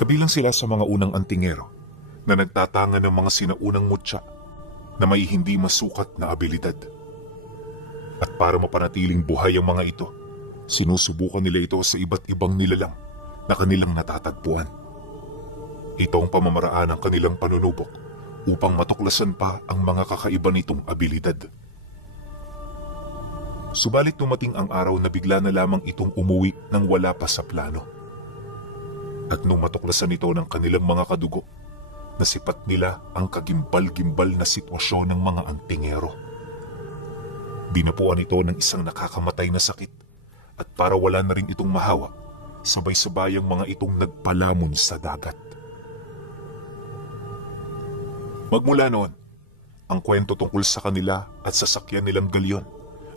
Kabilang sila sa mga unang antingero na nagtatanga ng mga sinaunang mutya na may hindi masukat na abilidad. At para mapanatiling buhay ang mga ito, sinusubukan nila ito sa iba't ibang nilalang na kanilang natatagpuan. Ito ang pamamaraan ng kanilang panunubok upang matuklasan pa ang mga kakaiba nitong abilidad. Subalit dumating ang araw na bigla na lamang itong umuwi nang wala pa sa plano. At nung matuklasan ito ng kanilang mga kadugo, nasipat nila ang kagimbal-gimbal na sitwasyon ng mga antingero. Dinapuan ito ng isang nakakamatay na sakit at para wala na rin itong mahawa, sabay-sabayang mga itong nagpalamon sa dagat. Magmula noon, ang kwento tungkol sa kanila at sasakyan nilang galyon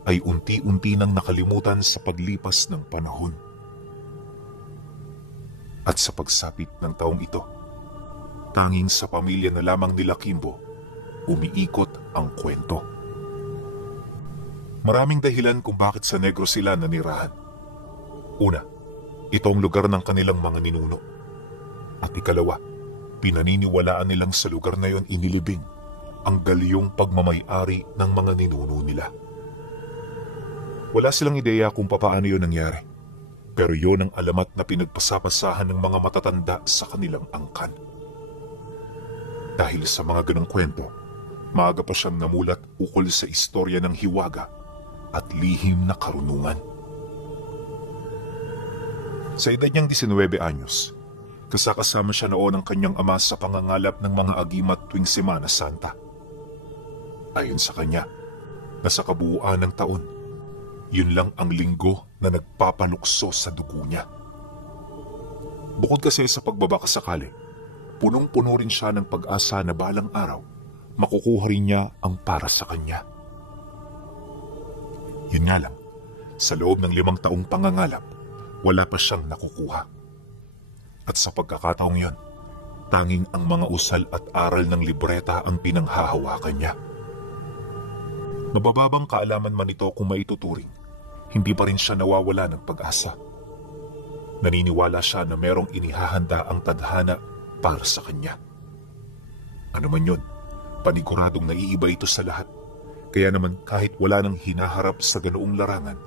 ay unti-unti nang nakalimutan sa paglipas ng panahon. At sa pagsapit ng taong ito, tanging sa pamilya na lamang nila Kimbo, umiikot ang kwento. Maraming dahilan kung bakit sa Negros sila nanirahan. Una, ito ang lugar ng kanilang mga ninuno. At ikalawa, pinaniniwalaan nilang sa lugar na yon inilibing ang galyong pagmamay-ari ng mga ninuno nila. Wala silang ideya kung papaano yun nangyari, pero yun ang alamat na pinagpasapasahan ng mga matatanda sa kanilang angkan. Dahil sa mga ganong kwento, maaga pa siyang namulat ukol sa istorya ng hiwaga at lihim na karunungan. Sa edad niyang 19 anyos, kasakasama siya noon ng kanyang ama sa pangangalap ng mga agimat tuwing Semana Santa. Ayon sa kanya, na sa kabuuan ng taon, yun lang ang linggo na nagpapalukso sa dugo niya. Bukod kasi sa pagbabakasakali, punong-puno rin siya ng pag-asa na balang araw, makukuha rin niya ang para sa kanya. Yun nga lang, sa loob ng 5 taong pangangalap, wala pa siyang nakukuha. At sa pagkakataong yon, tanging ang mga usal at aral ng libreta ang pinanghahawakan niya. Mabababang kaalaman man ito kung maituturing, hindi pa rin siya nawawala ng pag-asa. Naniniwala siya na merong inihahanda ang tadhana para sa kanya. Ano man yun, paniguradong naiiba ito sa lahat. Kaya naman kahit wala nang hinaharap sa ganoong larangan,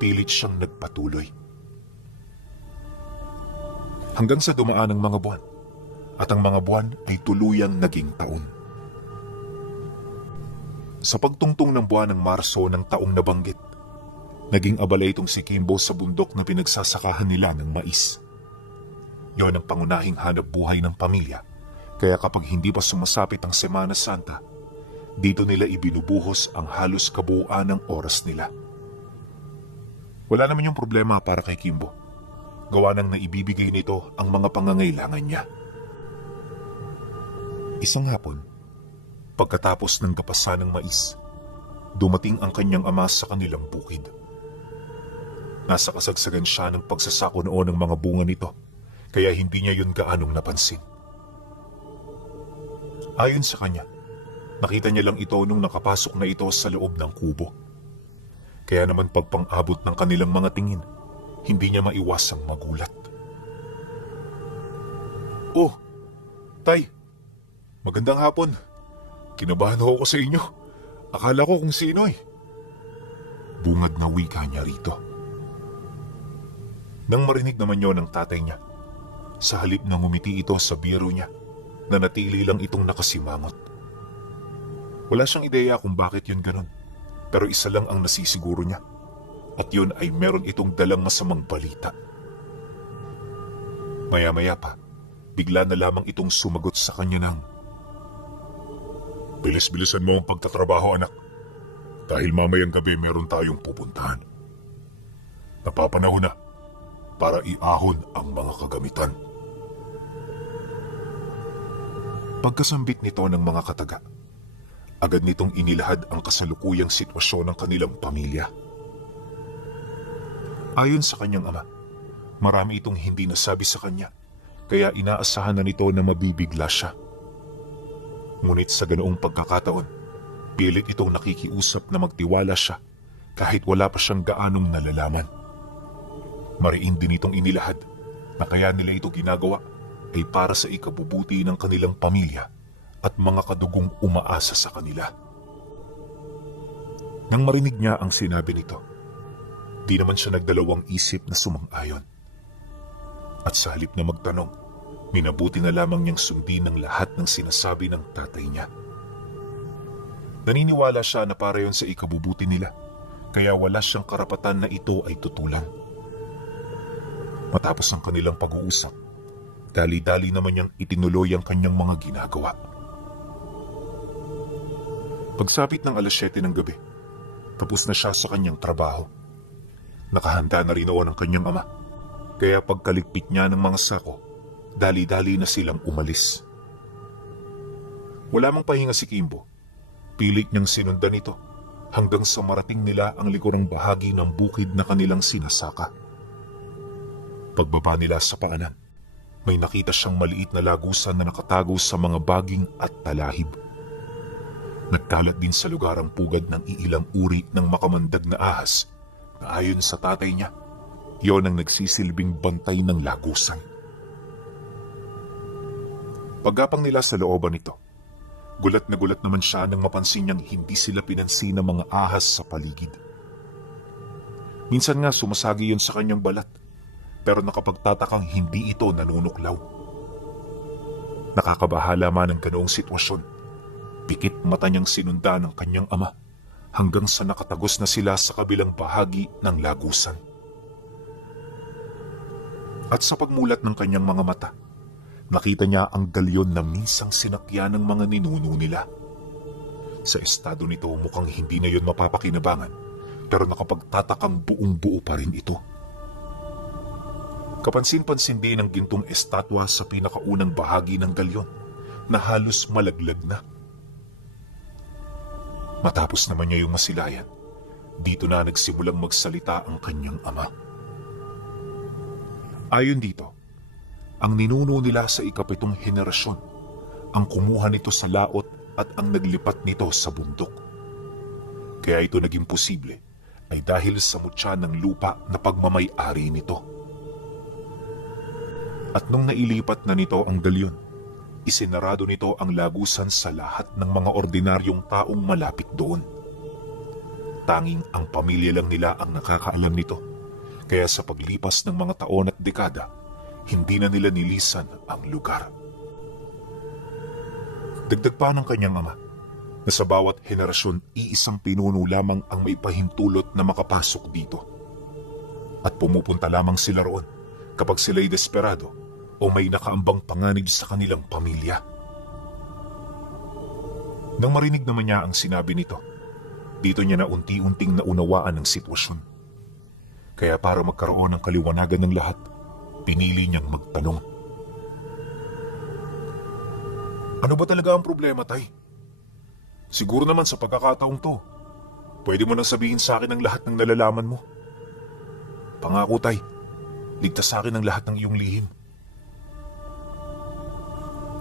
pilit siyang nagpatuloy. Hanggang sa dumaan ang mga buwan, at ang mga buwan ay tuluyang naging taon. Sa pagtungtong ng buwan ng Marso ng taong nabanggit, naging abala itong si Kimbo sa bundok na pinagsasakahan nila ng mais. Yon ang pangunahing hanap buhay ng pamilya, kaya kapag hindi pa sumasapit ang Semana Santa, dito nila ibinubuhos ang halos kabuuan ng oras nila. Wala naman yung problema para kay Kimbo. Gawa nang naibibigay nito ang mga pangangailangan niya. Isang hapon, pagkatapos ng kapasan ng mais, dumating ang kanyang ama sa kanilang bukid. Nasa kasagsagan siya ng pagsasako noon ng mga bunga nito, kaya hindi niya yun gaanong napansin. Ayon sa kanya, nakita niya lang ito nung nakapasok na ito sa loob ng kubo. Kaya naman pagpang-abot ng kanilang mga tingin, hindi niya maiwasang magulat. "Oh, Tay, magandang hapon. Kinabahan ako sa inyo. Akala ko kung sino eh." Bungad na wika niya rito. Nang marinig naman yon ng tatay niya, sa halip na ngumiti ito sa biro niya, nanatili lang itong nakasimangot. Wala siyang ideya kung bakit yun ganun, pero isa lang ang nasisiguro niya, at yun ay meron itong dalang masamang balita. Maya-maya pa, bigla na lamang itong sumagot sa kanya ng, "Bilis-bilisan mo ang pagtatrabaho, anak, dahil mamayang gabi meron tayong pupuntahan. Napapanahon na para iahon ang mga kagamitan." Pagkasambit nito ng mga kataga, agad nitong inilahad ang kasalukuyang sitwasyon ng kanilang pamilya. Ayon sa kanyang ama, marami itong hindi nasabi sa kanya, kaya inaasahan na nito na mabibigla siya. Ngunit sa ganoong pagkakataon, pilit itong nakikiusap na magtiwala siya kahit wala pa siyang gaanong nalalaman. Mariin din itong inilahad na kaya nila ito ginagawa ay para sa ikabubuti ng kanilang pamilya at mga kadugong umaasa sa kanila. Nang marinig niya ang sinabi nito, di naman siya nagdalawang isip na sumang-ayon. At sa halip na magtanong, minabuti na lamang niyang sundin ng lahat ng sinasabi ng tatay niya. Naniniwala siya na para yon sa ikabubuti nila, kaya wala siyang karapatan na ito ay tutulan. Matapos ang kanilang pag-uusap, dali-dali naman niyang itinuloy ang kanyang mga ginagawa. Pagsapit ng 7:00 ng gabi, tapos na siya sa kanyang trabaho. Nakahanda na rin noon ang kanyang ama, kaya pagkaligpit niya ng mga sako, dali-dali na silang umalis. Wala mang pahinga si Kimbo. Pilit niyang sinundan ito hanggang sa marating nila ang likurang bahagi ng bukid na kanilang sinasaka. Pagbaba nila sa paanan, may nakita siyang maliit na lagusan na nakatago sa mga baging at talahib. Nagkalat din sa lugar ang pugad ng iilang uri ng makamandag na ahas na ayon sa tatay niya, yon ang nagsisilbing bantay ng lagusan. Paggapang nila sa looban nito, gulat na gulat naman siya nang mapansin niyang hindi sila pinansin ng mga ahas sa paligid. Minsan nga sumasagi yon sa kanyang balat, pero nakapagtatakang hindi ito nanunuklaw. Nakakabahala man ang ganoong sitwasyon. Pikit mata niyang sinundan ng kanyang ama hanggang sa nakatagos na sila sa kabilang bahagi ng lagusan. At sa pagmulat ng kanyang mga mata, nakita niya ang galyon na minsang sinakyan ng mga ninuno nila. Sa estado nito mukhang hindi na yun mapapakinabangan, pero nakapagtatakang buong buo pa rin ito. Kapansin-pansin din ang gintong estatwa sa pinakaunang bahagi ng galyon na halos malaglag na. Matapos naman niya yung masilayan, dito na nagsimulang magsalita ang kanyang ama. Ayon dito, ang ninuno nila sa ika-7 henerasyon ang kumuha nito sa laot at ang naglipat nito sa bundok. Kaya ito naging posible ay dahil sa mutya ng lupa na pagmamay-ari nito. At nung nailipat na nito ang galyon, isinarado nito ang lagusan sa lahat ng mga ordinaryong taong malapit doon. Tanging ang pamilya lang nila ang nakakaalam nito, kaya sa paglipas ng mga taon at dekada, hindi na nila nilisan ang lugar. Dagdag pa ng kanyang ama, na sa bawat henerasyon iisang pinuno lamang ang may pahintulot na makapasok dito. At pumupunta lamang sila roon kapag sila'y desperado o may nakaambang panganib sa kanilang pamilya. Nang marinig naman niya ang sinabi nito, dito niya na unti-unting naunawaan ang sitwasyon. Kaya para magkaroon ng kaliwanagan ng lahat, pinili niyang magtanong. Ano ba talaga ang problema, tay? Siguro naman sa pagkakataong to, pwede mo nang sabihin sa akin ang lahat ng nalalaman mo. Pangako, tay, ligtas sa akin ang lahat ng iyong lihim.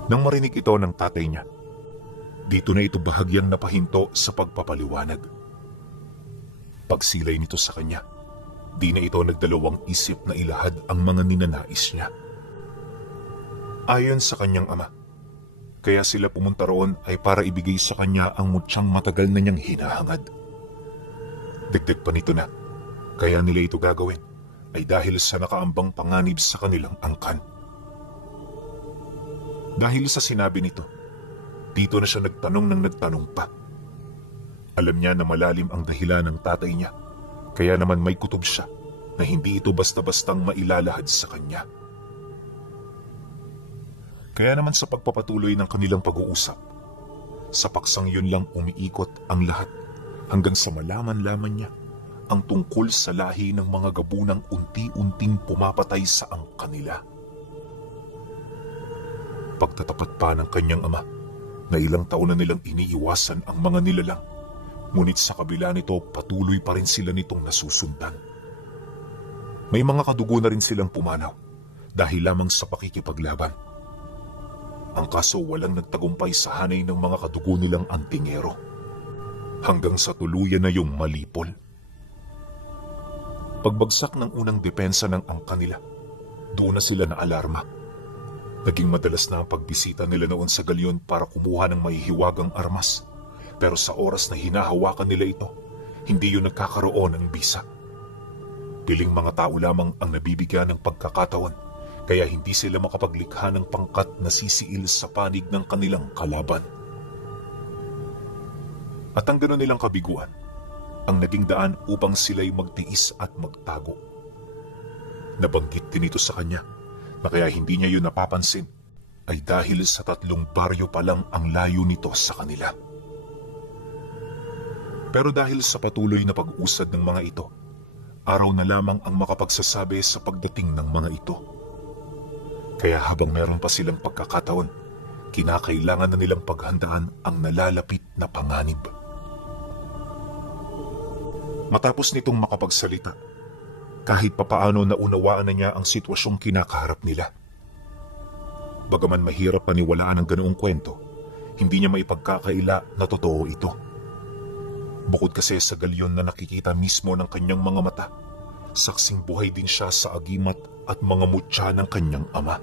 Nang marinig ito ng tatay niya, dito na ito bahagyang napahinto sa pagpapaliwanag. Pagsilay nito sa kanya, di na ito nagdalawang isip na ilahad ang mga ninanais niya. Ayon sa kanyang ama, kaya sila pumunta roon ay para ibigay sa kanya ang mutsyang matagal na niyang hinahangad. Dagdag pa nito na, kaya nila ito gagawin ay dahil sa nakaambang panganib sa kanilang angkan. Dahil sa sinabi nito, dito na siya nagtanong ng nagtanong pa. Alam niya na malalim ang dahilan ng tatay niya, kaya naman may kutob siya na hindi ito basta-bastang mailalahad sa kanya. Kaya naman sa pagpapatuloy ng kanilang pag-uusap, sa paksang yun lang umiikot ang lahat hanggang sa malaman-laman niya ang tungkol sa lahi ng mga gabunang unti-unting pumapatay sa angkan nila. Pagtatapat pa ng kanyang ama na ilang taon na nilang iniiwasan ang mga nilalang, ngunit sa kabila nito patuloy pa rin sila nitong nasusundan. May mga kadugo na rin silang pumanaw dahil lamang sa pakikipaglaban. Ang kaso walang nagtagumpay sa hanay ng mga kadugo nilang antingero hanggang sa tuluyan na yung malipol. Pagbagsak ng unang depensa ng angkan nila, doon na sila na alarma. Naging madalas na ang pagbisita nila noon sa galyon para kumuha ng mahihiwagang armas. Pero sa oras na hinahawakan nila ito, hindi yun nagkakaroon ng bisa. Piling mga tao lamang ang nabibigyan ng pagkakataon, kaya hindi sila makapaglikha ng pangkat na sisiil sa panig ng kanilang kalaban. At ang gano'n nilang kabiguan, ang naging daan upang sila'y magtiis at magtago. Nabanggit din ito sa kanya, na kaya hindi niya yun napapansin, ay dahil sa 3 baryo pa lang ang layo nito sa kanila. Pero dahil sa patuloy na pag-usad ng mga ito, araw na lamang ang makapagsasabi sa pagdating ng mga ito. Kaya habang meron pa silang pagkakataon, kinakailangan na nilang paghandaan ang nalalapit na panganib. Matapos nitong makapagsalita, kahit papaano naunawaan na niya ang sitwasyong kinakaharap nila. Bagaman mahirap paniwalaan ang ganoong kwento, hindi niya maipagkakaila na totoo ito. Bukod kasi sa galyon na nakikita mismo ng kanyang mga mata, saksing buhay din siya sa agimat at mga mutya ng kanyang ama.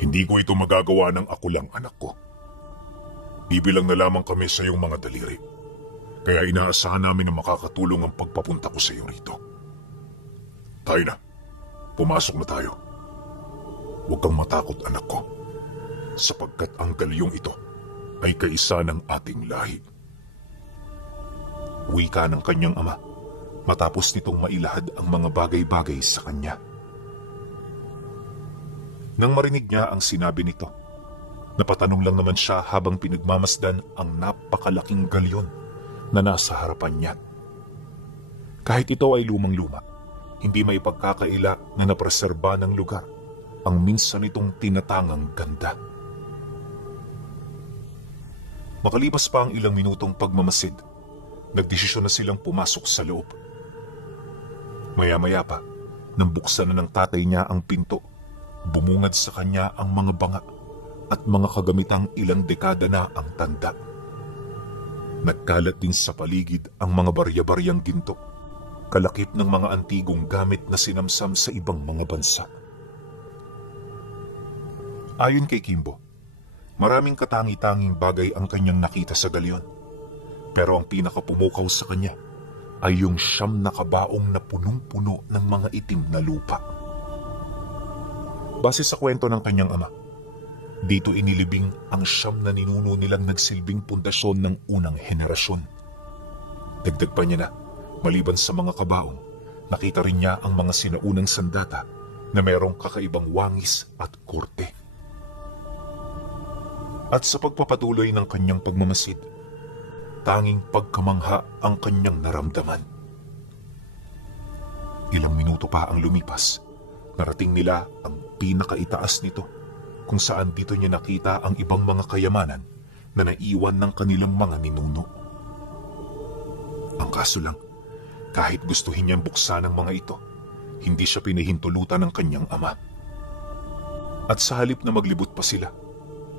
Hindi ko ito magagawa ng ako lang, anak ko. Bibilang na lamang kami sa iyong mga daliri. Kaya inaasahan namin na makakatulong ang pagpapunta ko sa iyo rito. Tayo na. Pumasok na tayo. Huwag kang matakot, anak ko. Sapagkat ang galyong ito ay kaisa ng ating lahi. Wika ng kanyang ama matapos nitong mailahad ang mga bagay-bagay sa kanya. Nang marinig niya ang sinabi nito, napatanong lang naman siya habang pinagmamasdan ang napakalaking galyon na nasa harapan niya. Kahit ito ay lumang-luma, hindi may pagkakaila na napreserba ng lugar ang minsan itong tinatangang ganda. Makalipas pa ang ilang minutong pagmamasid, nagdesisyon na silang pumasok sa loob. Maya-maya pa, nang buksan na ng tatay niya ang pinto, bumungad sa kanya ang mga banga at mga kagamitang ilang dekada na ang tanda. Nagkalat din sa paligid ang mga barya-baryang ginto, kalakip ng mga antigong gamit na sinamsam sa ibang mga bansa. Ayon kay Kimbo, maraming katangi-tanging bagay ang kanyang nakita sa galyon. Pero ang pinakapumukaw sa kanya ay yung 9 na kabaong na punong-puno ng mga itim na lupa. Base sa kwento ng kanyang ama, dito inilibing ang 9 na ninuno nilang nagsilbing pundasyon ng unang henerasyon. Dagdag pa niya na, maliban sa mga kabaong, nakita rin niya ang mga sinaunang sandata na merong kakaibang wangis at korte. At sa pagpapatuloy ng kanyang pagmamasid, tanging pagkamangha ang kanyang naramdaman. Ilang minuto pa ang lumipas, narating nila ang pinakaitaas nito, kung saan dito niya nakita ang ibang mga kayamanan na naiwan ng kanilang mga ninuno. Ang kaso lang, kahit gustuhin niyang buksan ang mga ito, hindi siya pinahintulutan ng kanyang ama. At sa halip na maglibot pa sila,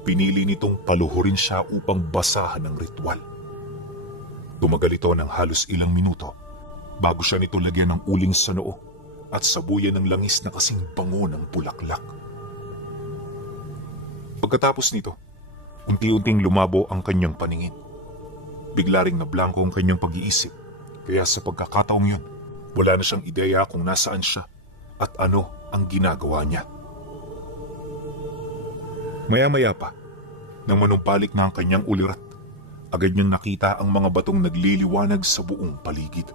pinili nitong paluhurin siya upang basahan ng ritual. Tumagal ito ng halos ilang minuto bago siya nito lagyan ng uling sa noo at sabuyan ng langis na kasing bango ng bulaklak. Pagkatapos nito, unti-unting lumabo ang kanyang paningin. Bigla ring nablangko ang kanyang pag-iisip, kaya sa pagkakataong yun, wala na siyang ideya kung nasaan siya at ano ang ginagawa niya. Maya-maya pa, nang manumpalik na ang kanyang ulirat, agad niyang nakita ang mga batong nagliliwanag sa buong paligid.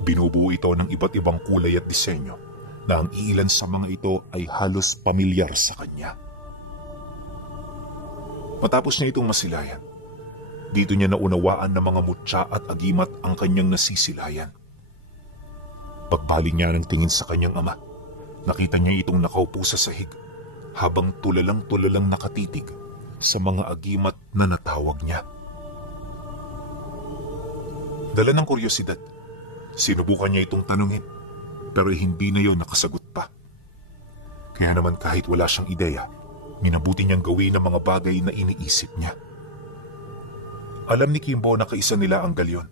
Binubuo ito ng iba't ibang kulay at disenyo na ang iilan sa mga ito ay halos pamilyar sa kanya. Matapos niya itong masilayan, dito niya naunawaan na mga mutya at agimat ang kanyang nasisilayan. Pagbaling niya ng tingin sa kanyang ama, nakita niya itong nakaupo sa sahig habang tulalang-tulalang nakatitig sa mga agimat na natawag niya. Dala ng kuryosidad, sinubukan niya itong tanungin, pero hindi na yon nakasagot pa. Kaya naman kahit wala siyang ideya, minabuti niyang gawin ang mga bagay na iniisip niya. Alam ni Kimbo na kaisa nila ang galyon,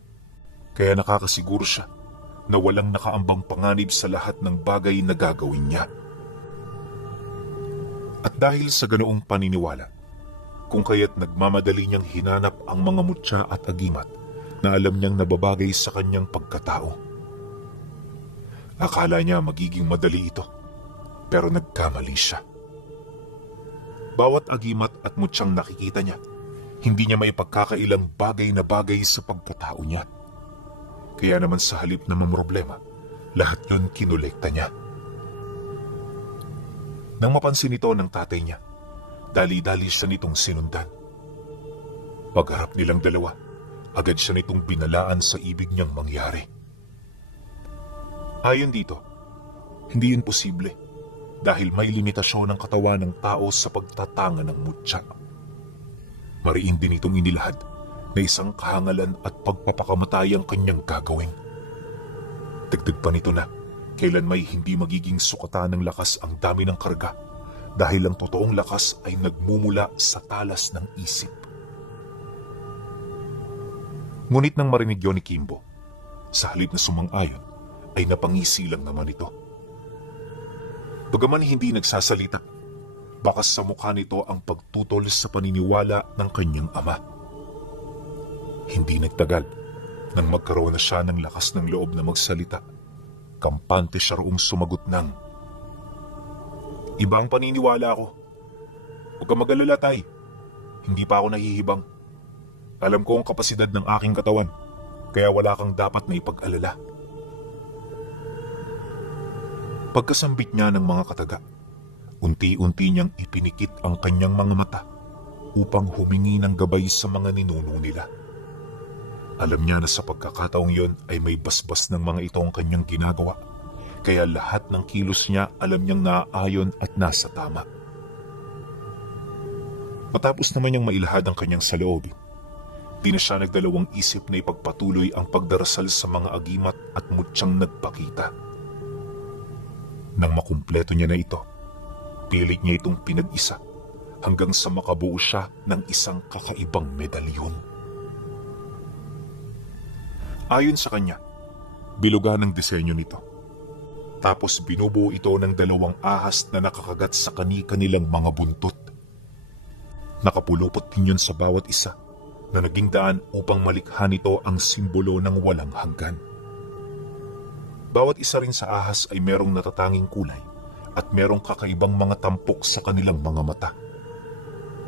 kaya nakakasiguro siya na walang nakaambang panganib sa lahat ng bagay na gagawin niya. At dahil sa ganoong paniniwala, kung kaya't nagmamadali niyang hinanap ang mga mutya at agimat na alam niyang nababagay sa kanyang pagkatao. Akala niya magiging madali ito, pero nagkamali siya. Bawat agimat at mutyang nakikita niya, hindi niya may pagkakailang bagay na bagay sa pagkatao niya. Kaya naman sa halip na mamroblema, lahat yun kinolekta niya. Nang mapansin ito ng tatay niya, dali-dali siya nitong sinundan. Pagharap nilang dalawa, agad siya nitong binalaan sa ibig niyang mangyari. Ayon dito, hindi yun posible dahil may limitasyon ng katawan ng tao sa pagtatanga ng mutya. Mariin din itong inilahad na isang kahangalan at pagpapakamatay ang kanyang gagawin. Dagdag pa nito na kailan may hindi magiging sukatan ng lakas ang dami ng karga dahil ang totoong lakas ay nagmumula sa talas ng isip. Ngunit nang marinig yun ni Kimbo, sa halip na sumang-ayon, ay napangisi lang naman ito. Bagaman hindi nagsasalita, bakas sa mukha nito ang pagtutol sa paniniwala ng kanyang ama. Hindi nagtagal, nang magkaroon na siya ng lakas ng loob na magsalita, kampante siya roong sumagot ng, "Iba ang paniniwala ko. Huwag ka mag-alala, tay. Hindi pa ako nahihibang. Alam ko ang kapasidad ng aking katawan, kaya wala kang dapat na ipag-alala." Pagkasambit niya ng mga kataga, unti-unti niyang ipinikit ang kanyang mga mata upang humingi ng gabay sa mga ninuno nila. Alam niya na sa pagkakataong yon ay may basbas ng mga ito ang kanyang ginagawa, kaya lahat ng kilos niya alam niyang naaayon at nasa tama. Matapos naman niyang mailahad ang kanyang saloobin, di na siya nagdalawang isip na ipagpatuloy ang pagdarasal sa mga agimat at mutyang nagpakita. Nang makumpleto niya na ito, pilit niya itong pinag-isa hanggang sa makabuo siya ng isang kakaibang medalyon. Ayon sa kanya, bilugan ang disenyo nito. Tapos binubuo ito ng dalawang ahas na nakakagat sa kani-kanilang mga buntot. Nakapulupot din yun sa bawat isa na naging daan upang malikha nito ang simbolo ng walang hanggan. Bawat isa rin sa ahas ay merong natatanging kulay at merong kakaibang mga tampok sa kanilang mga mata.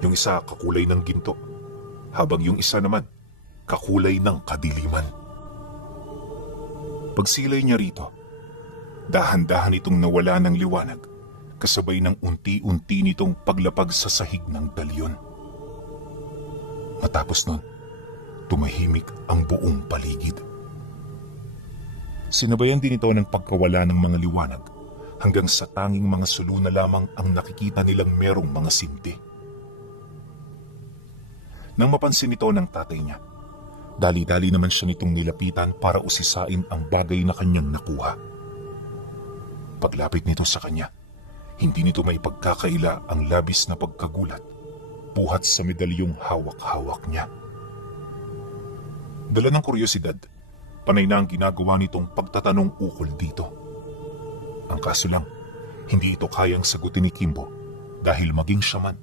Yung isa kakulay ng ginto, habang yung isa naman kakulay ng kadiliman. Pagsilay niya rito, dahan-dahan itong nawala ng liwanag kasabay ng unti-unti nitong paglapag sa sahig ng dalyon. Matapos nun, tumahimik ang buong paligid. Sinabayan din ito ng pagkawala ng mga liwanag hanggang sa tanging mga sulo na lamang ang nakikita nilang merong mga sinti. Nang mapansin ito ng tatay niya, dali-dali naman siya nitong nilapitan para usisain ang bagay na kanyang nakuha. Paglapit nito sa kanya, hindi nito may pagkakaila ang labis na pagkagulat buhat sa medalyong hawak-hawak niya. Dala ng kuryosidad, panay na ang ginagawa nitong pagtatanong ukol dito. Ang kaso lang, hindi ito kayang sagutin ni Kimbo dahil maging siya man,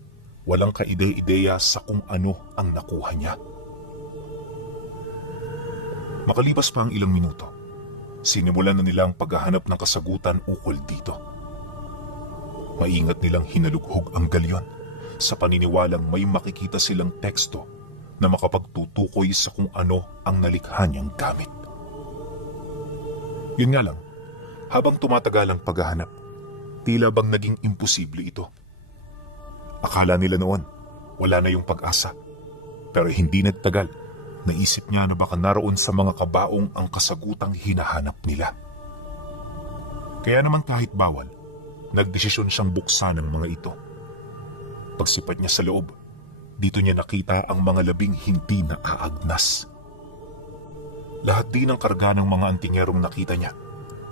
walang kaide-ideya sa kung ano ang nakuha niya. Makalipas pa ang ilang minuto, sinimulan na nila ang paghahanap ng kasagutan ukol dito. Maingat nilang hinalughog ang galyon sa paniniwalang may makikita silang teksto na makapagtutukoy sa kung ano ang nalikha niyang gamit. Yun nga lang, habang tumatagal ang paghahanap, tila bang naging imposible ito. Akala nila noon, wala na yung pag-asa. Pero hindi nagtagal, naisip niya na baka naroon sa mga kabaong ang kasagutang hinahanap nila. Kaya naman kahit bawal, nagdesisyon siyang buksan ang mga ito. Pagsipat niya sa loob, dito niya nakita ang mga labing hindi naaagnas. Lahat din ng karga ng mga antingerong nakita niya,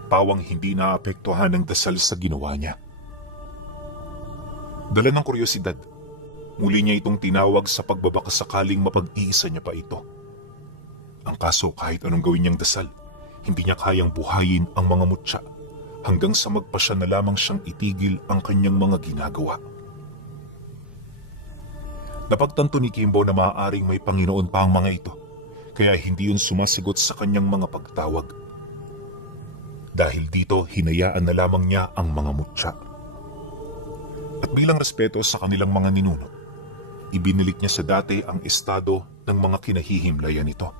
pawang hindi naapektuhan ng dasal sa ginawa niya. Dala ng kuryosidad, muli niya itong tinawag sa pagbabakasakaling mapag-iisa niya pa ito. Ang kaso kahit anong gawin niyang dasal, hindi niya kayang buhayin ang mga mutya hanggang sa magpasya na lamang siyang itigil ang kanyang mga ginagawa. Napagtanto ni Kimbo na maaaring may Panginoon pa ang mga ito, kaya hindi yun sumasagot sa kanyang mga pagtawag. Dahil dito, hinayaan na lamang niya ang mga mutya. At bilang respeto sa kanilang mga ninuno, ibinilik niya sa dati ang estado ng mga kinahihimlayan nito.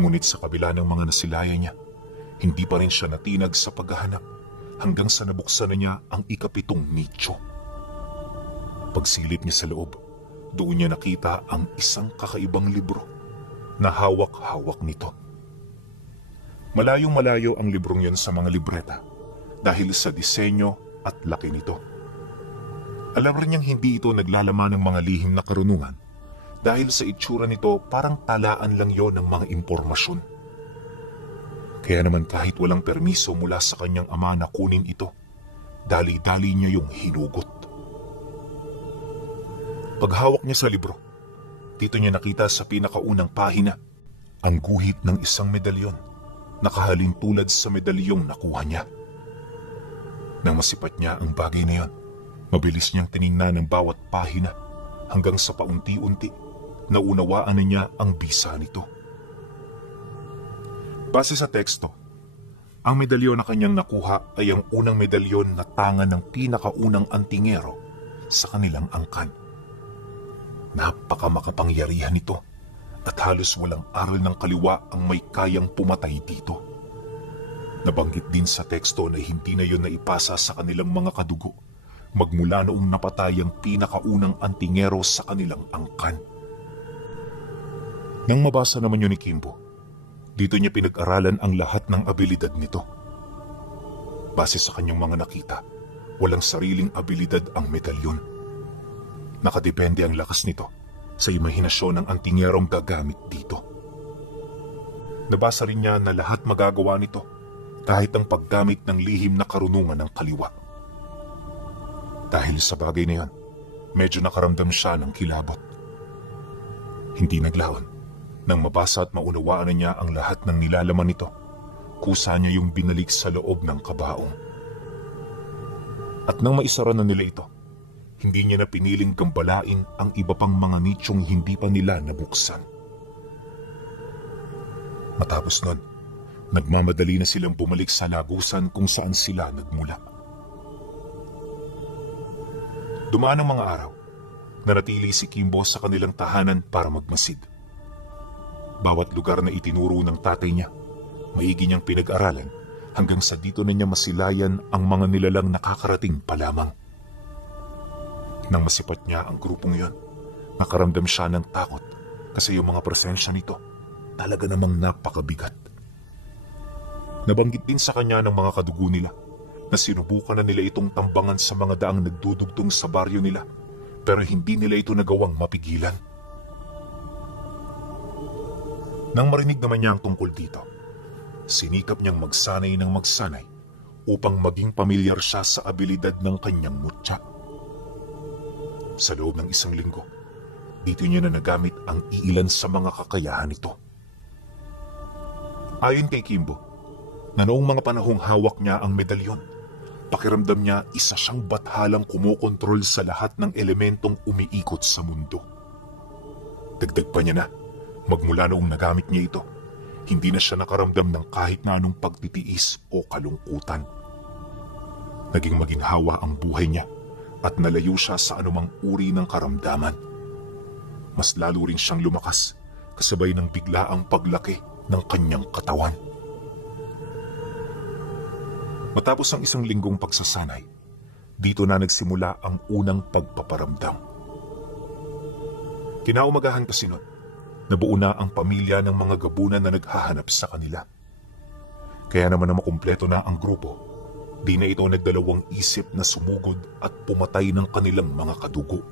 Ngunit sa kabila ng mga nasilayan niya, hindi pa rin siya natinag sa paghahanap hanggang sa nabuksan na niya ang ikapitong nicho. Pagsilip niya sa loob, doon niya nakita ang isang kakaibang libro na hawak-hawak nito. Malayong-malayo ang librong yon sa mga libreta dahil sa disenyo at laki nito. Alam rin niyang hindi ito naglalaman ng mga lihim na karunungan dahil sa itsura nito parang talaan lang yon ng mga impormasyon. Kaya naman kahit walang permiso mula sa kanyang ama na kunin ito, dali-dali niya yung hinugot. Paghawak niya sa libro, dito niya nakita sa pinakaunang pahina ang guhit ng isang medalyon na kahalin tulad sa medalyong nakuha niya. Nang masipat niya ang bagay na yon, mabilis niyang tiningnan ang bawat pahina hanggang sa paunti-unti naunawaan na niya ang bisa nito. Base sa teksto, ang medalyon na kanyang nakuha ay ang unang medalyon na tangan ng pinakaunang antingero sa kanilang angkan. Napakamakapangyarihan nito at halos walang aral ng kaliwa ang may kayang pumatay dito. Nabanggit din sa teksto na hindi na yun naipasa sa kanilang mga kadugo magmula noong napatay ang pinakaunang antingero sa kanilang angkan. Nang mabasa naman yun ni Kimbo, dito niya pinag-aralan ang lahat ng abilidad nito. Base sa kanyang mga nakita, walang sariling abilidad ang medalyon. Nakadepende ang lakas nito sa imahinasyon ng antingerong gagamit dito. Nabasa rin niya na lahat magagawa nito kahit ang paggamit ng lihim na karunungan ng kaliwa. Dahil sa bagay na yan, medyo nakaramdam siya ng kilabot. Hindi naglaon. Nang mabasa at maunawaan na niya ang lahat ng nilalaman nito, kusa niya yung binalik sa loob ng kabaong. At nang maisara na nila ito, hindi niya na piniling gambalain ang iba pang mga nichong hindi pa nila nabuksan. Matapos nun, nagmamadali na silang bumalik sa lagusan kung saan sila nagmula. Dumaan ang mga araw, nanatili si Kimbo sa kanilang tahanan para magmasid. Bawat lugar na itinuro ng tatay niya, maigi niyang pinag-aralan hanggang sa dito na niya masilayan ang mga nilalang nakakarating pa lamang. Nang masipat niya ang grupong yon, nakaramdam siya ng takot kasi yung mga presensya nito talaga namang napakabigat. Nabanggit din sa kanya ng mga kadugo nila na sinubukan na nila itong tambangan sa mga daang nagdudugtong sa baryo nila pero hindi nila ito nagawang mapigilan. Nang marinig naman niya ang tungkol dito, sinikap niyang magsanay ng magsanay upang maging pamilyar siya sa abilidad ng kanyang mutya. Sa loob ng 1 linggo, dito niya na nagamit ang iilan sa mga kakayahan nito. Ayon kay Kimbo, na noong mga panahong hawak niya ang medalyon, pakiramdam niya isa siyang bathalang kumokontrol sa lahat ng elementong umiikot sa mundo. Dagdag pa niya na, magmula noong nagamit niya ito, hindi na siya nakaramdam ng kahit na anong pagtitiis o kalungkutan. Naging maginhawa ang buhay niya at nalayo siya sa anumang uri ng karamdaman. Mas lalo rin siyang lumakas kasabay ng biglaang paglaki ng kanyang katawan. Matapos ang 1 linggong pagsasanay, dito na nagsimula ang unang pagpaparamdam. Kinaumagahan kasi nun, nabuo na ang pamilya ng mga gabunan na naghahanap sa kanila. Kaya naman na makumpleto na ang grupo, di na ito nagdalawang isip na sumugod at pumatay ng kanilang mga kadugo.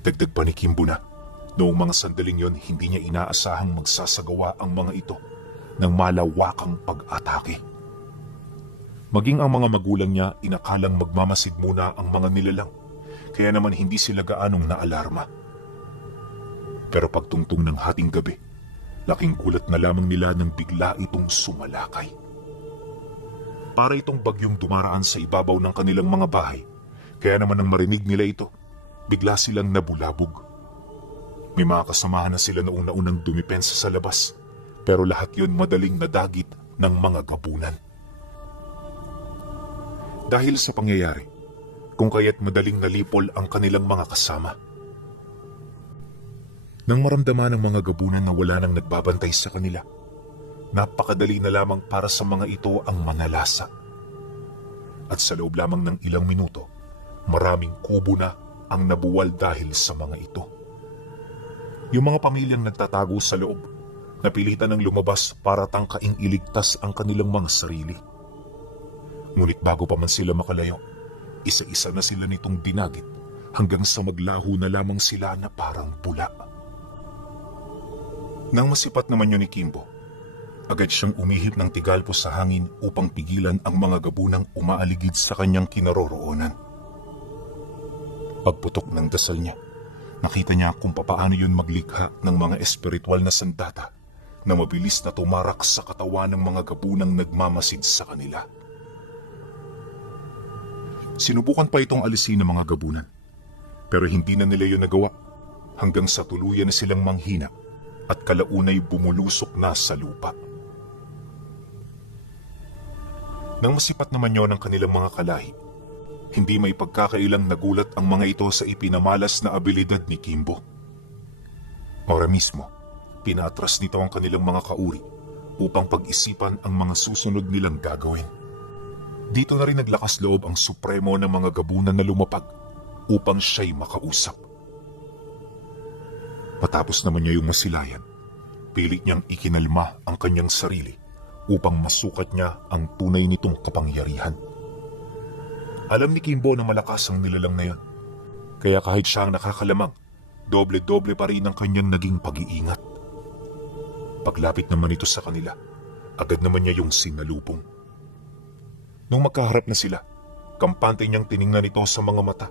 Dagdag pa ni Kimbo na, noong mga sandaling yon hindi niya inaasahang magsasagawa ang mga ito ng malawakang pag-atake. Maging ang mga magulang niya inakalang magmamasid muna ang mga nilalang, kaya naman hindi sila gaanong naalarma. Pero pagtungtong ng hating gabi, laking gulat na lamang nila nang bigla itong sumalakay. Para itong bagyong dumaraan sa ibabaw ng kanilang mga bahay, kaya naman nang marinig nila ito, bigla silang nabulabog. May mga kasamahan na sila noong naunang dumipensa sa labas, pero lahat yun madaling nadagit ng mga gabunan. Dahil sa pangyayari, kung kaya't madaling nalipol ang kanilang mga kasama. Nang maramdaman ng mga gabunan na wala nang nagbabantay sa kanila, napakadali na lamang para sa mga ito ang manalasa. At sa loob lamang ng ilang minuto, maraming kubo na ang nabuwal dahil sa mga ito. Yung mga pamilyang nagtatago sa loob, napilitan ng lumabas para tangkaing iligtas ang kanilang mga sarili. Ngunit bago pa man sila makalayo, isa-isa na sila nitong dinagit hanggang sa maglaho na lamang sila na parang bula. Nang masipat naman yun ni Kimbo, agad siyang umihip ng tigalpo sa hangin upang pigilan ang mga gabunang umaaligid sa kanyang kinaroroonan. Pagputok ng dasal niya, nakita niya kung papaano yun maglikha ng mga espiritual na sandata na mabilis na tumarak sa katawan ng mga gabunang nagmamasid sa kanila. Sinubukan pa itong alisin ng mga gabunan, pero hindi na nila yun nagawa hanggang sa tuluyan na silang manghina at kalaunay bumulusok na sa lupa. Nang masipat naman yun ang kanilang mga kalahi, hindi may pagkakailang nagulat ang mga ito sa ipinamalas na abilidad ni Kimbo. Ora mismo, pinatras nito ang kanilang mga kauri upang pag-isipan ang mga susunod nilang gagawin. Dito na rin naglakas loob ang supremo ng mga gabunan na lumapag upang siya'y makausap. Patapos naman niya yung masilayan, pilit niyang ikinalma ang kanyang sarili upang masukat niya ang tunay nitong kapangyarihan. Alam ni Kimbo na malakas ang nilalang na yun, kaya kahit siya ang nakakalamang, doble-doble pa rin ang kanyang naging pag-iingat. Paglapit naman ito sa kanila, agad naman niya yung sinalubong. Nung magkaharap na sila, kampante niyang tiningnan ito sa mga mata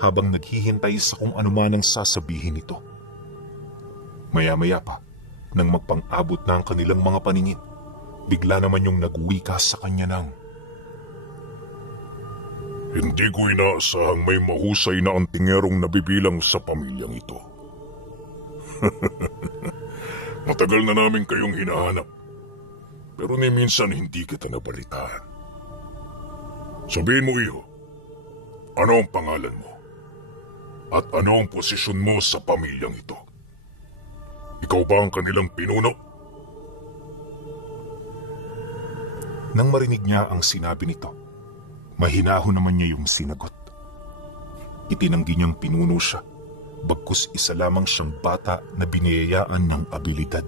habang naghihintay sa kung anuman ang sasabihin nito. Maya-maya pa, nang magpang-abot na ang kanilang mga paningin, bigla naman yung nagwika sa kanya ng, "Hindi ko inaasahang may mahusay na antingerong nabibilang sa pamilyang ito. Matagal na namin kayong hinahanap, pero ni minsan hindi kita nabalitaan. Sabihin mo, iho, ano ang pangalan mo? At ano ang posisyon mo sa pamilyang ito? Ikaw ba ang kanilang pinuno?" Nang marinig niya ang sinabi nito, mahinahon naman niya yung sinagot. Itinanggi niyang pinuno siya, bagkus isa lamang siyang bata na biniyayaan ng abilidad.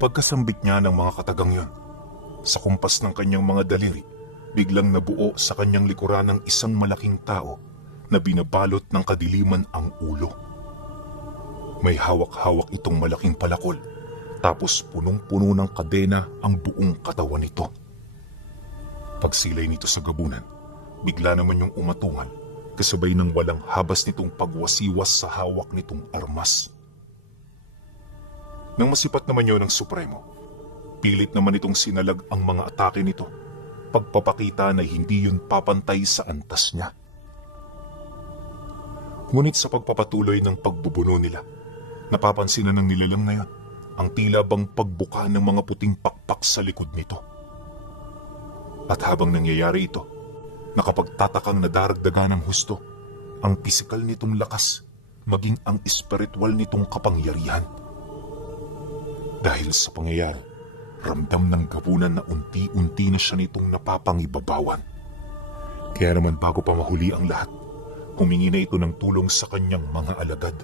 Pagkasambit niya ng mga katagang yon, sa kumpas ng kanyang mga daliri, biglang nabuo sa kanyang likuran ng isang malaking tao na binabalot ng kadiliman ang ulo. May hawak-hawak itong malaking palakol, tapos punong-puno ng kadena ang buong katawan nito. Pagsilay nito sa gabunan, bigla naman yung umatungan, kasabay ng walang habas nitong pagwasiwas sa hawak nitong armas. Nang masipat naman yun ng Supremo, pilit naman itong sinalag ang mga atake nito, pagpapakita na hindi yun papantay sa antas niya. Ngunit sa pagpapatuloy ng pagbubuno nila, napapansin na ng nilalang na yun ang tila bang pagbuka ng mga puting pakpak sa likod nito. At habang nangyayari ito, nakapagtatakang nadaragdagan ng husto ang pisikal nitong lakas, maging ang espiritual nitong kapangyarihan. Dahil sa pangyayari, ramdam ng gabunan na unti-unti na siya nitong napapangibabawan. Kaya naman bago pa mahuli ang lahat, humingi na ito ng tulong sa kanyang mga alagad.